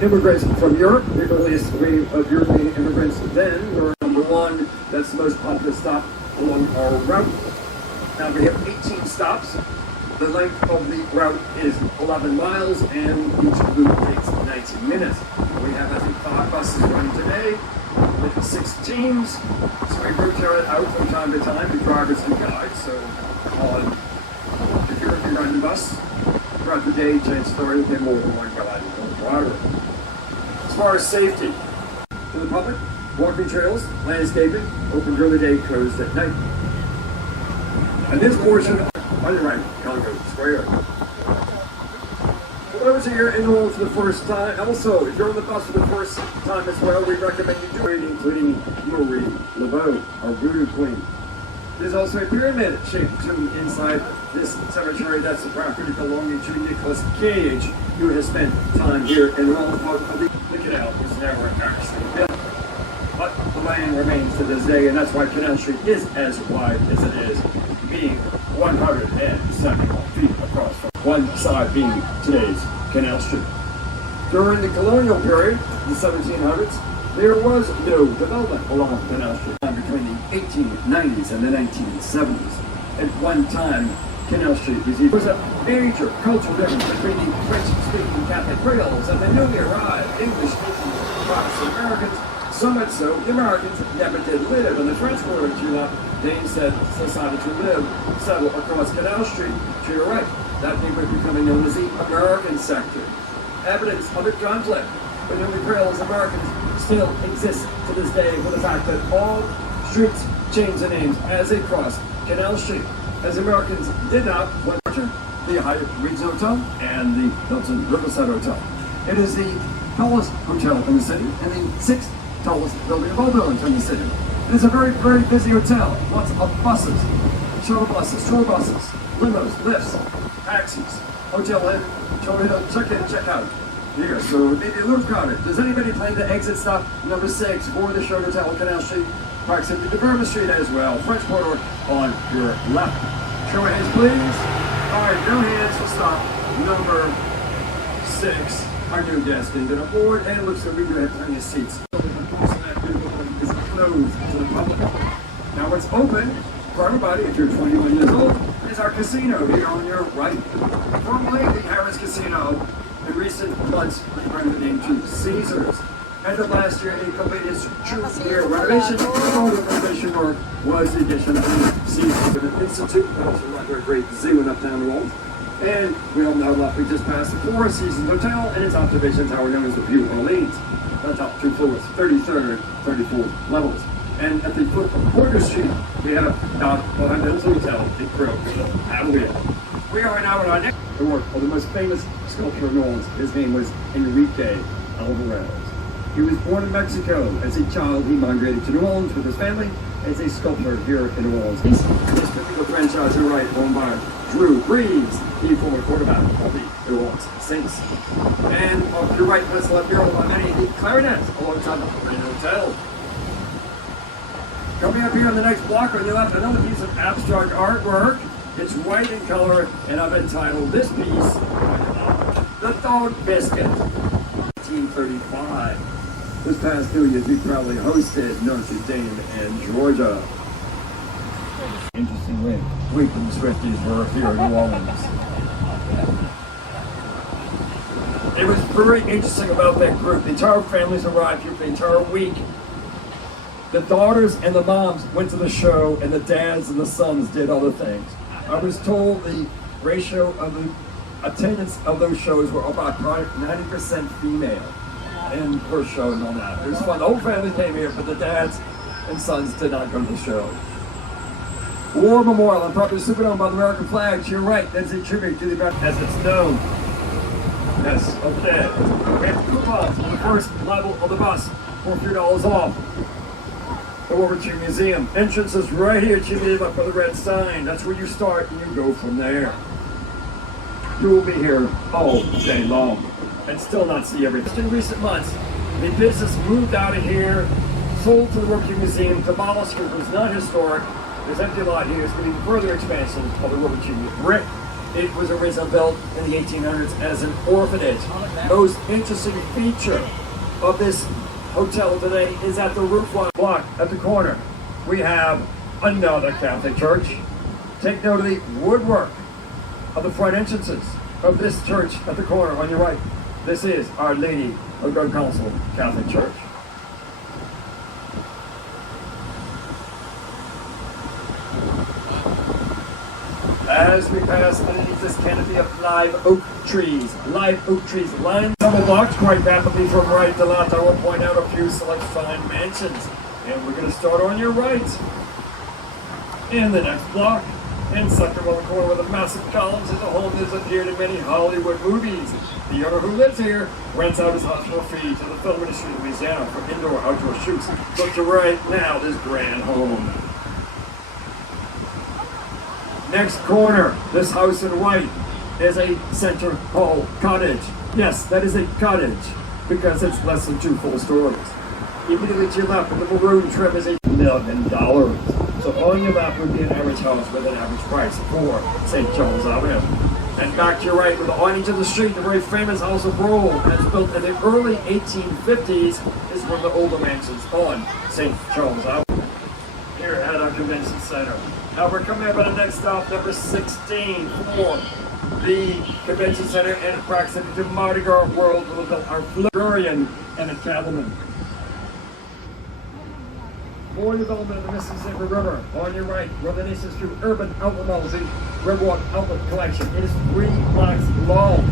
Immigrants from Europe, the earliest wave of European immigrants then were number one. That's the most popular stop along our route. Now we have 18 stops. The length of the route is 11 miles and each route takes 90 minutes. We have, I think, 5 buses running today with 6 teams. So we rotate out from time to time with drivers and guides. So if you're riding the bus throughout the day, chances are you'll get more than one guide and one driver. As far as safety, to the public, walking trails, landscaping, open during the day, closed at night. And this portion, on your right, Congo Square. For those of you in the world for the first time, also, if you're on the bus for the first time as well, we recommend you do it, including Marie Laveau, our voodoo queen. There's also a pyramid-shaped tomb inside this cemetery. That's the property belonging to Nicholas Cage, who has spent time here in Rome. The canal is now actually built. But the land remains to this day, and that's why Canal Street is as wide as it is, being 170 feet across, from one side being today's Canal Street. During the colonial period, the 1700s, there was no development along Canal Street between the 1890s and the 1970s. At one time, Canal Street was a major cultural difference between the French-speaking Catholic Creoles and the newly arrived English-speaking Protestant Americans. So much so, the Americans never did live in the French Quarter of Cuba. They instead decided to settle across Canal Street. To your right, that neighborhood becoming known as the American sector. Evidence of a conflict with newly Creoles Americans still exists to this day, with the fact that all streets change their names as they cross Canal Street, as Americans did not want the Hyatt Regency Hotel and the Hilton Riverside Hotel. It is the tallest hotel in the city and the 6th tallest building of all buildings in the city. It is a very, very busy hotel. Lots of buses, shuttle buses, tour buses, limos, lifts, taxis, hotel in, check in, check out. Here, so it may be a little crowded. Does anybody plan to exit stop number 6 for the Show Hotel Canal Street? Proximity to Bourbon Street as well. French Quarter on your left. Show of hands, please. All right, no hands for stop number 6. Our new guest is on board, and it looks like we do have plenty of seats. It's closed to the public. Now it's open for everybody if you're 21 years old. Is our casino here on your right. Formerly the Harris Casino. In recent months, rebranded the name to Caesars. End of last year, it completed its 2-year renovation. All the renovation work was the addition of the Caesars Institute, also a great zoo in uptown New Orleans. And we all know that we just passed the Four Seasons Hotel and its observation tower known as the View Orleans. The top 2 floors, 33rd, 34th levels. And at the foot of Porter Street, we have Doc Hills Hotel in Grove, Abilene. We are now in our next work of the most famous sculptor of New Orleans. His name was Enrique Alvarez. He was born in Mexico. As a child, he migrated to New Orleans with his family as a sculptor here in New Orleans. This particular franchise, you're right, owned by Drew Brees, the former quarterback of the New Orleans Saints. And off to your right, that's left here by many the clarinets alongside the Grand Hotel. Coming up here on the next block on your left, another piece of abstract artwork. It's white in color, and I've entitled this piece, The Dog Biscuit, 1935. This past New Year's, we proudly hosted Notre Dame and Georgia. Interesting way. Week when the Swifties were here in New Orleans. It was very interesting about that group. The entire families arrived here for the entire week. The daughters and the moms went to the show, and the dads and the sons did other things. I was told the ratio of the attendance of those shows were about 90% female in per show and all that. It was fun. The whole family came here, but the dads and sons did not go to the show. War Memorial on property Superdome by the American flag. To your right, that's a tribute to the event as it's known. Yes, okay. We have coupons on the first level of the bus for $3 off. Go over to your museum. Entrance is right here, cheerleaded up by the red sign. That's where you start and you go from there. You will be here all day long and still not see everything. In recent months, the business moved out of here, sold to the Rookie Museum, demolished because it was not historic. There's empty lot here. It's going to be further expansion of the Rookie Museum. Brick It was originally built in the 1800s as an orphanage. Most interesting feature of this hotel today is at the roof line block at the corner. We have another Catholic church. Take note of the woodwork of the front entrances of this church at the corner on your right. This is Our Lady of Good Counsel Catholic Church. As we pass underneath this canopy of live oak trees line some blocks quite rapidly from right to left. I will point out a few select fine mansions. And we're going to start on your right. In the next block, in second one corner with the massive columns, is a home that's appeared in many Hollywood movies. The owner who lives here rents out his hospital fee to the film industry of Louisiana for indoor-outdoor shoots. Look to right now, this grand home. Next corner, this house in white is a Center Hall cottage. Yes, that is a cottage because it's less than 2 full stories. Immediately to your left, the maroon trim is $1 million. So on your left would be an average house with an average price for St. Charles Avenue. And back to your right, with the awning to the street, the very famous House of Roll, as built in the early 1850s, is one of the older mansions on St. Charles Avenue. Here at our convention center. Now we're coming up on the next stop, number 16, for the convention center in proximity to Mardi Gras World. We'll build our Florian and a cattleman. More development of the Mississippi River on your right, where the Urban Outlet Mall, the Riverwalk Outlet Collection. It is 3 blocks long.